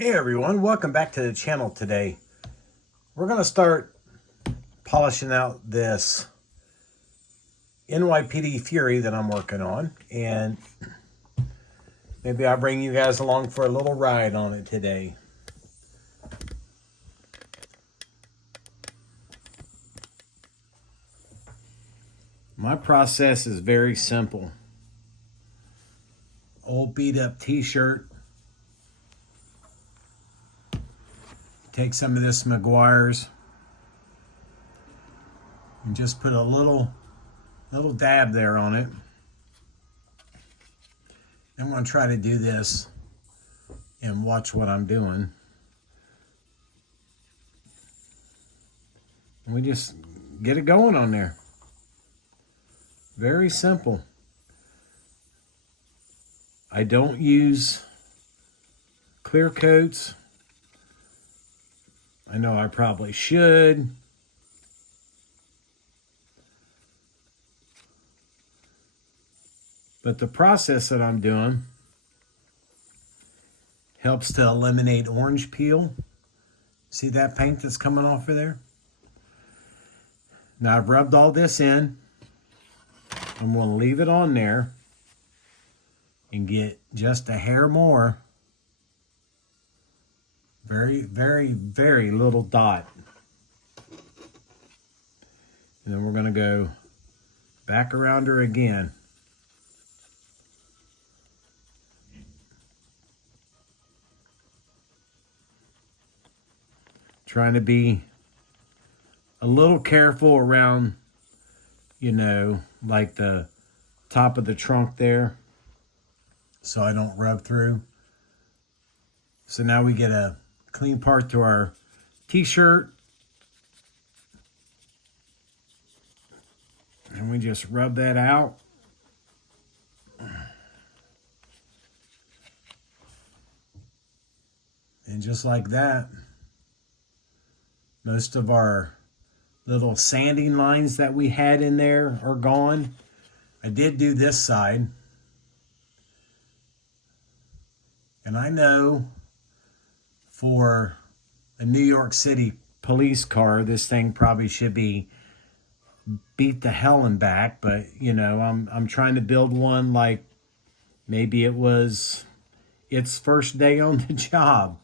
Hey everyone, welcome back to the channel today. We're going to start polishing out this NYPD Fury that I'm working on, and maybe I'll bring you guys along for a little ride on it today. My process is very simple. Old beat up t-shirt. Take some of this Meguiar's and just put a little dab there on it. I'm going to try to do this and watch what I'm doing. And we just get it going on there. Very simple. I don't use clear coats. I know I probably should. But the process that I'm doing helps to eliminate orange peel. See that paint that's coming off of there? Now I've rubbed all this in. I'm going to leave it on there and get just a hair more. Very, very, very little dot. And then we're going to go back around her again. Trying to be a little careful around, you know, like the top of the trunk there, so I don't rub through. So now we get a clean part to our t-shirt. And we just rub that out. And just like that, most of our little sanding lines that we had in there are gone. I did do this side. And I know for a New York City police car, this thing probably should be beat the hell and back, but you know, I'm trying to build one like maybe it was its first day on the job.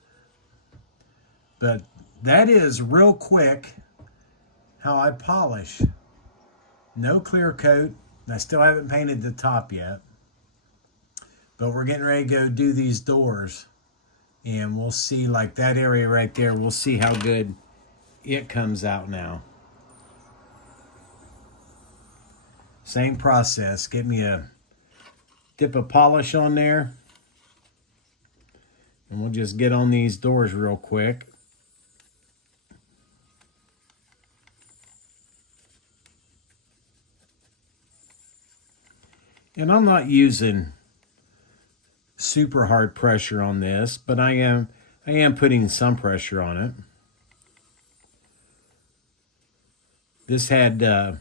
But that is real quick how I polish. No clear coat. I still haven't painted the top yet. But we're getting ready to go do these doors. And we'll see, like that area right there, we'll see how good it comes out now. Same process. Get me a dip of polish on there. And we'll just get on these doors real quick. And I'm not using super hard pressure on this, but I am putting some pressure on it. This had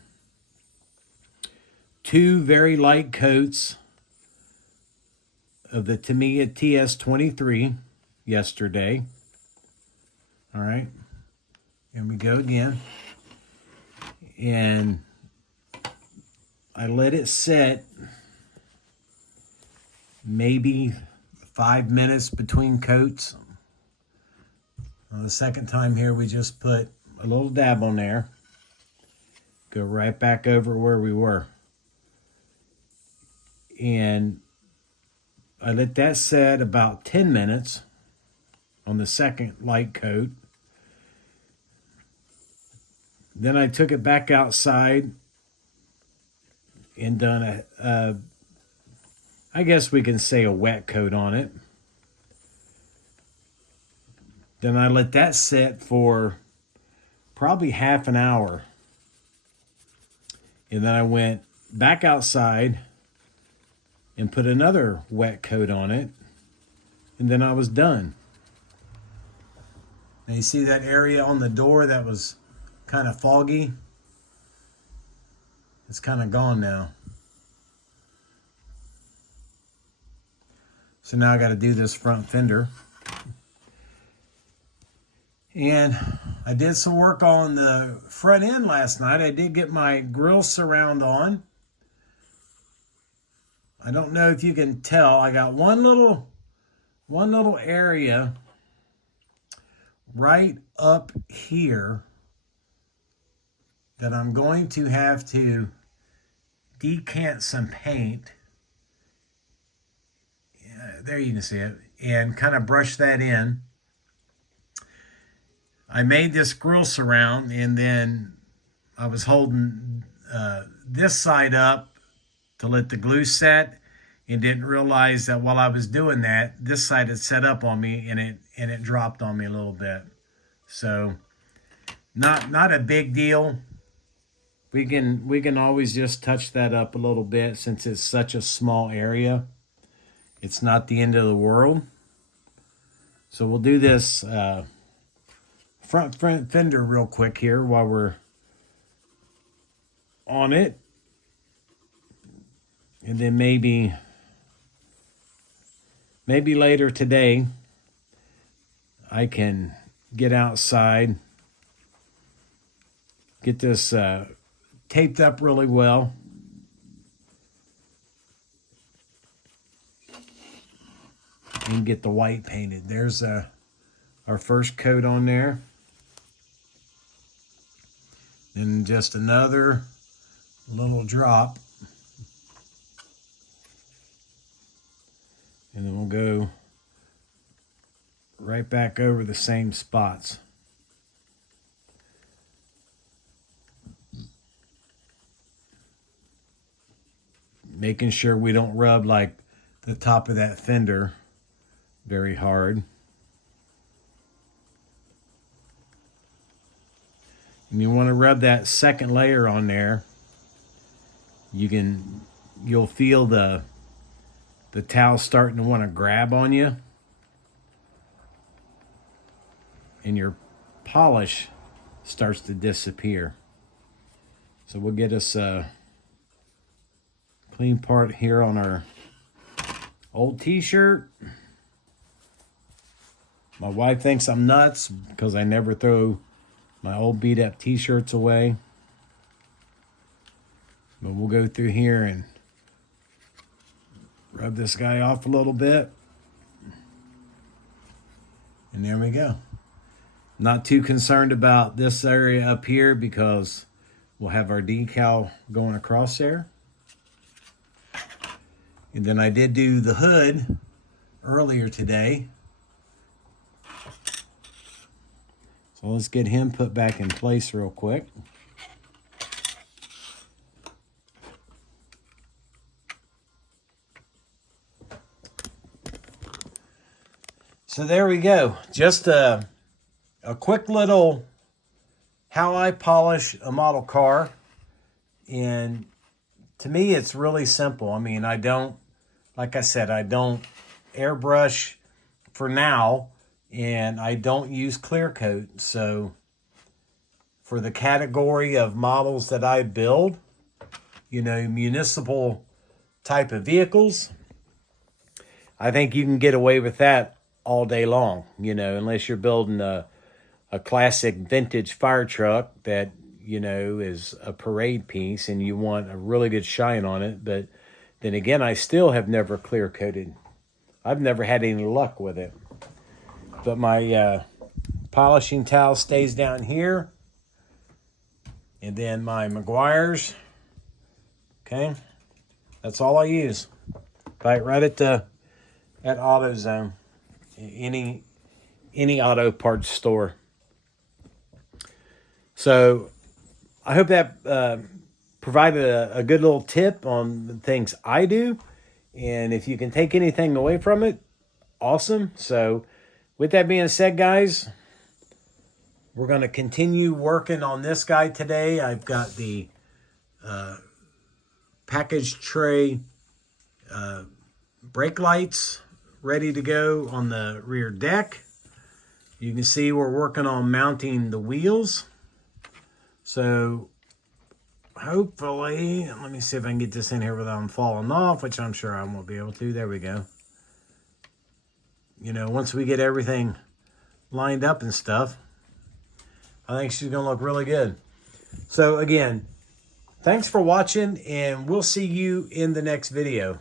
two very light coats of the Tamiya TS23 yesterday. All right, and we go again. And I let it set maybe 5 minutes between coats. The second time here, we just put a little dab on there. Go right back over where we were. And I let that set about 10 minutes on the second light coat. Then I took it back outside and done I guess we can say a wet coat on it. Then I let that sit for probably half an hour. And then I went back outside and put another wet coat on it. And then I was done. Now you see that area on the door that was kind of foggy? It's kind of gone now. So now I got to do this front fender. And I did some work on the front end last night. I did get my grill surround on. I don't know if you can tell. I got one little area right up here that I'm going to have to decant some paint. Yeah, there you can see it. And kind of brush that in. I made this grill surround, and then I was holding this side up to let the glue set, and didn't realize that while I was doing that, this side had set up on me, and it dropped on me a little bit. So not a big deal. We can always just touch that up a little bit since it's such a small area. It's not the end of the world. So we'll do this front fender real quick here while we're on it. And then maybe later today I can get outside, get this taped up really well. And get the white painted. There's our first coat on there. Then just another little drop. And then we'll go right back over the same spots. Making sure we don't rub like the top of that fender very hard. And you want to rub that second layer on there. You'll feel the towel starting to want to grab on you. And your polish starts to disappear. So we'll get us a clean part here on our old t-shirt. My wife thinks I'm nuts because I never throw my old beat up t-shirts away. But we'll go through here and rub this guy off a little bit. And there we go. Not too concerned about this area up here because we'll have our decal going across there. And then I did do the hood earlier today. So let's get him put back in place real quick. So there we go. Just a quick little how I polish a model car. And to me, it's really simple. I mean, I don't, like I said, I don't airbrush for now. And I don't use clear coat. So for the category of models that I build, you know, municipal type of vehicles, I think you can get away with that all day long, you know, unless you're building a classic vintage fire truck that, you know, is a parade piece and you want a really good shine on it. But then again, I still have never clear coated. I've never had any luck with it. But my polishing towel stays down here. And then my Meguiar's. Okay. That's all I use. Right at AutoZone. Any auto parts store. So I hope that provided a good little tip on the things I do. And if you can take anything away from it, awesome. So with that being said, guys, we're going to continue working on this guy today. I've got the package tray brake lights ready to go on the rear deck. You can see we're working on mounting the wheels. So hopefully, let me see if I can get this in here without them falling off, which I'm sure I won't be able to. There we go. You know, once we get everything lined up and stuff, I think she's going to look really good. So again, thanks for watching, and we'll see you in the next video.